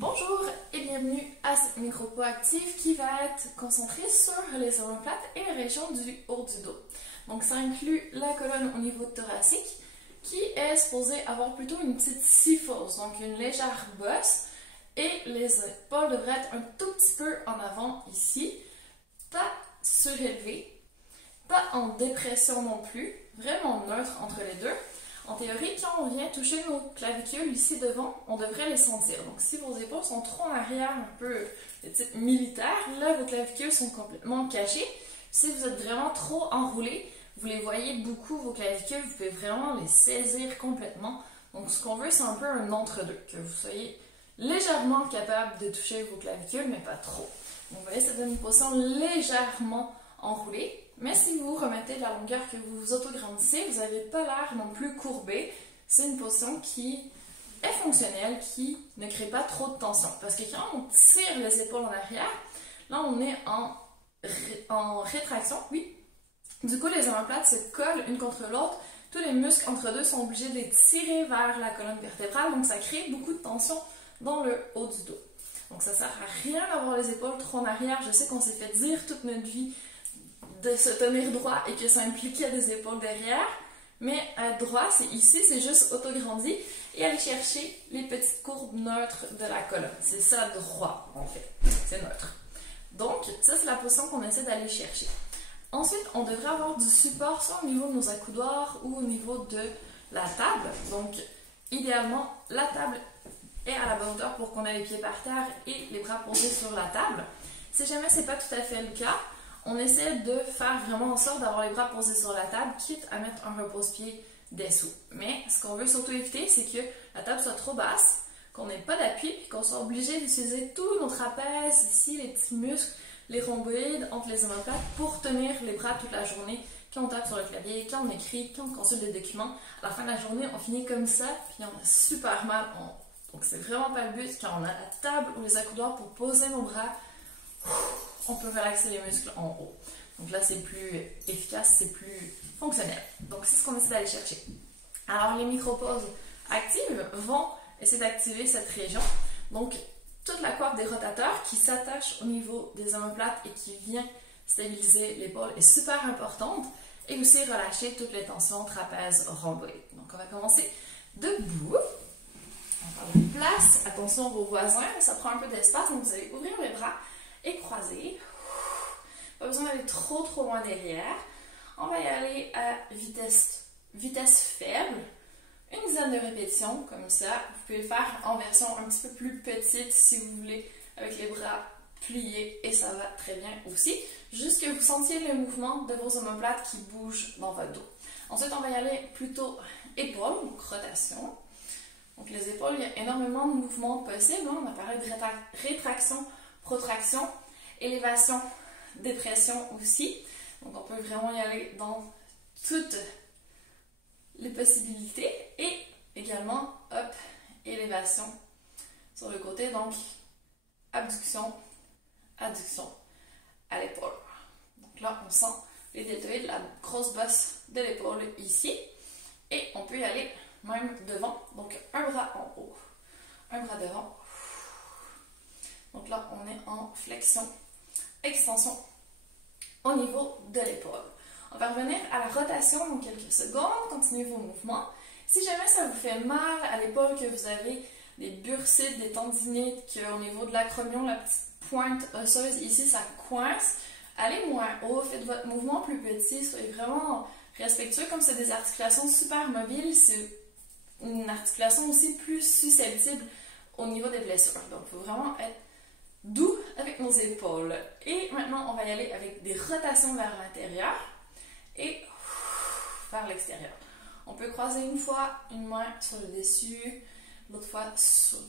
Bonjour et bienvenue à cette micro-peau active qui va être concentrée sur les omoplates et les régions du haut du dos. Donc ça inclut la colonne au niveau thoracique qui est supposée avoir plutôt une petite syphose, donc une légère bosse, et les épaules devraient être un tout petit peu en avant ici, pas surélevées, pas en dépression non plus, vraiment neutre entre les deux. En théorie, quand on vient toucher nos clavicules ici devant, on devrait les sentir. Donc si vos épaules sont trop en arrière, un peu de type militaire, là vos clavicules sont complètement cachées. Si vous êtes vraiment trop enroulé, vous les voyez beaucoup, vos clavicules, vous pouvez vraiment les saisir complètement. Donc ce qu'on veut, c'est un peu un entre-deux, que vous soyez légèrement capable de toucher vos clavicules, mais pas trop. Donc vous voyez, c'est une position légèrement enroulée. Mais si vous remettez de la longueur, que vous vous autograndissez, vous n'avez pas l'air non plus courbé. C'est une position qui est fonctionnelle, qui ne crée pas trop de tension. Parce que quand on tire les épaules en arrière, là on est en rétraction, oui. Du coup, les omoplates se collent une contre l'autre. Tous les muscles entre deux sont obligés de les tirer vers la colonne vertébrale. Donc ça crée beaucoup de tension dans le haut du dos. Donc ça ne sert à rien d'avoir les épaules trop en arrière. Je sais qu'on s'est fait dire toute notre vie de se tenir droit et que ça impliquait des épaules derrière, mais être droit, c'est ici, c'est juste autograndi et aller chercher les petites courbes neutres de la colonne. C'est ça, droit, en fait. C'est neutre. Donc, ça, c'est la position qu'on essaie d'aller chercher. Ensuite, on devrait avoir du support, soit au niveau de nos accoudoirs ou au niveau de la table. Donc, idéalement, la table est à la bonne hauteur pour qu'on ait les pieds par terre et les bras posés sur la table. Si jamais c'est pas tout à fait le cas, on essaie de faire vraiment en sorte d'avoir les bras posés sur la table, quitte à mettre un repose-pied dessous. Mais ce qu'on veut surtout éviter, c'est que la table soit trop basse, qu'on n'ait pas d'appui, puis qu'on soit obligé d'utiliser tous nos trapèzes, ici, les petits muscles, les rhomboïdes entre les omoplates pour tenir les bras toute la journée. Quand on tape sur le clavier, quand on écrit, quand on consulte des documents, à la fin de la journée, on finit comme ça, puis on a super mal en haut. Donc c'est vraiment pas le but. Quand on a la table ou les accoudoirs pour poser nos bras, on peut relaxer les muscles en haut. Donc là, c'est plus efficace, c'est plus fonctionnel. Donc c'est ce qu'on essaie d'aller chercher. Alors les micro-pauses actives vont essayer d'activer cette région. Donc toute la coiffe des rotateurs qui s'attache au niveau des omoplates et qui vient stabiliser l'épaule est super importante. Et aussi relâcher toutes les tensions trapèze rhomboïde. Donc on va commencer debout. On va prendre place. Attention à vos voisins, ça prend un peu d'espace. Donc vous allez ouvrir les bras et croiser. Pas besoin d'aller trop loin derrière. On va y aller à vitesse faible. Une dizaine de répétitions comme ça. Vous pouvez le faire en version un petit peu plus petite si vous voulez, avec les bras pliés, et ça va très bien aussi. Juste que vous sentiez le mouvement de vos omoplates qui bougent dans votre dos. Ensuite, on va y aller plutôt épaules, donc rotation. Donc les épaules, il y a énormément de mouvements possibles. On a parlé de rétraction, protraction, élévation, dépression aussi. Donc on peut vraiment y aller dans toutes les possibilités. Et également, hop, élévation sur le côté. Donc abduction, adduction à l'épaule. Donc là, on sent les deltoïdes, la grosse bosse de l'épaule ici. Et on peut y aller même devant. Donc un bras en haut, un bras devant. Donc là, on est en flexion, extension au niveau de l'épaule. On va revenir à la rotation dans quelques secondes. Continuez vos mouvements. Si jamais ça vous fait mal à l'épaule, que vous avez des bursites, des tendinites, qu'au niveau de l'acromion, la petite pointe osseuse ici, ça coince, allez moins haut, faites votre mouvement plus petit, soyez vraiment respectueux. Comme c'est des articulations super mobiles, c'est une articulation aussi plus susceptible au niveau des blessures. Donc, il faut vraiment être doux avec nos épaules. Et maintenant, on va y aller avec des rotations vers l'intérieur et vers l'extérieur. On peut croiser une fois une main sur le dessus, l'autre fois sur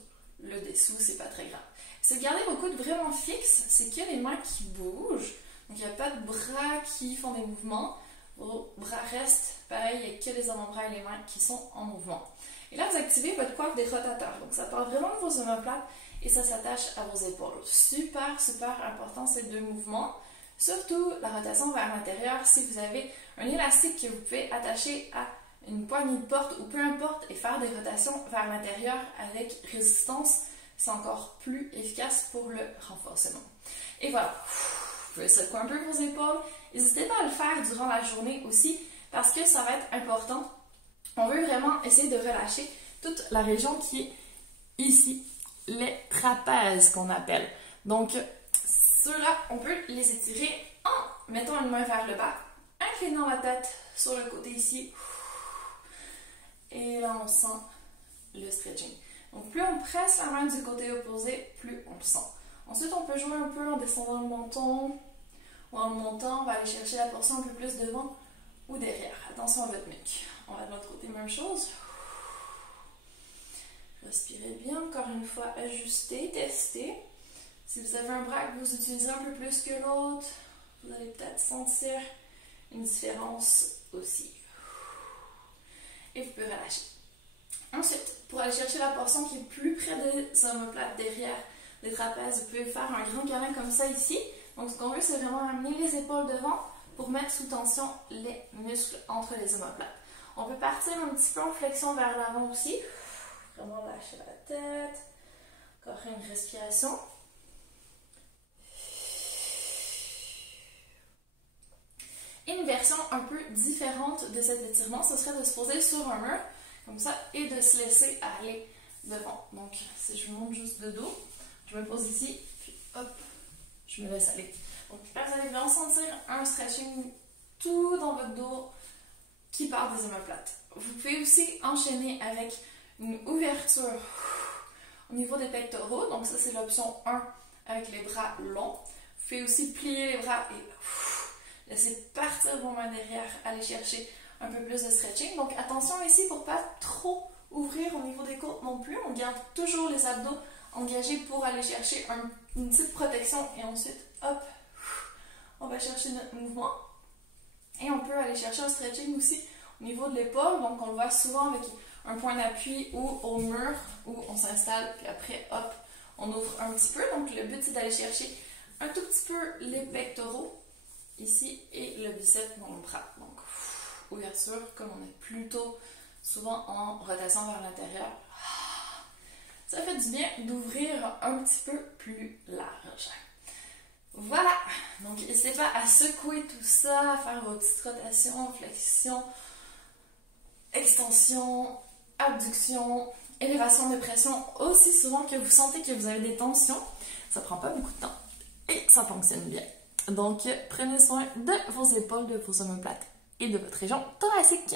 le dessous, c'est pas très grave. C'est de garder vos coudes vraiment fixes, c'est qu'il y a les mains qui bougent. Donc, il n'y a pas de bras qui font des mouvements. Vos bras restent pareil, il n'y a que les avant-bras et les mains qui sont en mouvement. Et là, vous activez votre coiffe des rotateurs. Donc, ça part vraiment de vos omoplates et ça s'attache à vos épaules. Super, super important ces deux mouvements. Surtout la rotation vers l'intérieur. Si vous avez un élastique que vous pouvez attacher à une poignée de porte ou peu importe et faire des rotations vers l'intérieur avec résistance, c'est encore plus efficace pour le renforcement. Et voilà, vous pouvez secouer un peu vos épaules. N'hésitez pas à le faire durant la journée aussi parce que ça va être important. On veut vraiment essayer de relâcher toute la région qui est ici, les trapèzes qu'on appelle. Donc, ceux-là, on peut les étirer en mettant une main vers le bas, inclinant la tête sur le côté ici. Et là, on sent le stretching. Donc, plus on presse la main du côté opposé, plus on le sent. Ensuite, on peut jouer un peu en descendant le menton ou en montant. On va aller chercher la portion un peu plus devant ou derrière. Attention à votre nuque. On va de l'autre côté, même chose. Respirez bien, encore une fois, ajustez, testez. Si vous avez un bras que vous utilisez un peu plus que l'autre, vous allez peut-être sentir une différence aussi. Et vous pouvez relâcher. Ensuite, pour aller chercher la portion qui est plus près des omoplates derrière les trapèzes, vous pouvez faire un grand câlin comme ça ici. Donc, ce qu'on veut, c'est vraiment amener les épaules devant pour mettre sous tension les muscles entre les omoplates. On peut partir un petit peu en flexion vers l'avant aussi. Vraiment lâcher la tête. Encore une respiration. Et une version un peu différente de cet étirement, ce serait de se poser sur un mur, comme ça, et de se laisser aller devant. Donc, si je monte juste de dos, je me pose ici, puis hop, je me laisse aller. Donc, là, vous allez vraiment sentir un stretching tout dans votre dos qui part des omoplates. Vous pouvez aussi enchaîner avec une ouverture au niveau des pectoraux. Donc, ça, c'est l'option 1 avec les bras longs. Vous pouvez aussi plier les bras et laisser partir vos mains derrière, aller chercher un peu plus de stretching. Donc, attention ici pour ne pas trop ouvrir au niveau des côtes non plus. On garde toujours les abdos engagés pour aller chercher une petite protection et ensuite, hop, on va chercher notre mouvement. Et on peut aller chercher un stretching aussi au niveau de l'épaule. Donc, on le voit souvent avec un point d'appui ou au mur où on s'installe, puis après, hop, on ouvre un petit peu. Donc, le but, c'est d'aller chercher un tout petit peu les pectoraux ici et le biceps dans le bras. Donc, ouverture, comme on est plutôt souvent en rotation vers l'intérieur. Ça fait du bien d'ouvrir un petit peu plus large. Voilà! Donc, n'hésitez pas à secouer tout ça, à faire vos petites rotations, flexion, extension, abduction, élévation de pression aussi souvent que vous sentez que vous avez des tensions. Ça prend pas beaucoup de temps et ça fonctionne bien. Donc, prenez soin de vos épaules, de vos omoplates et de votre région thoracique.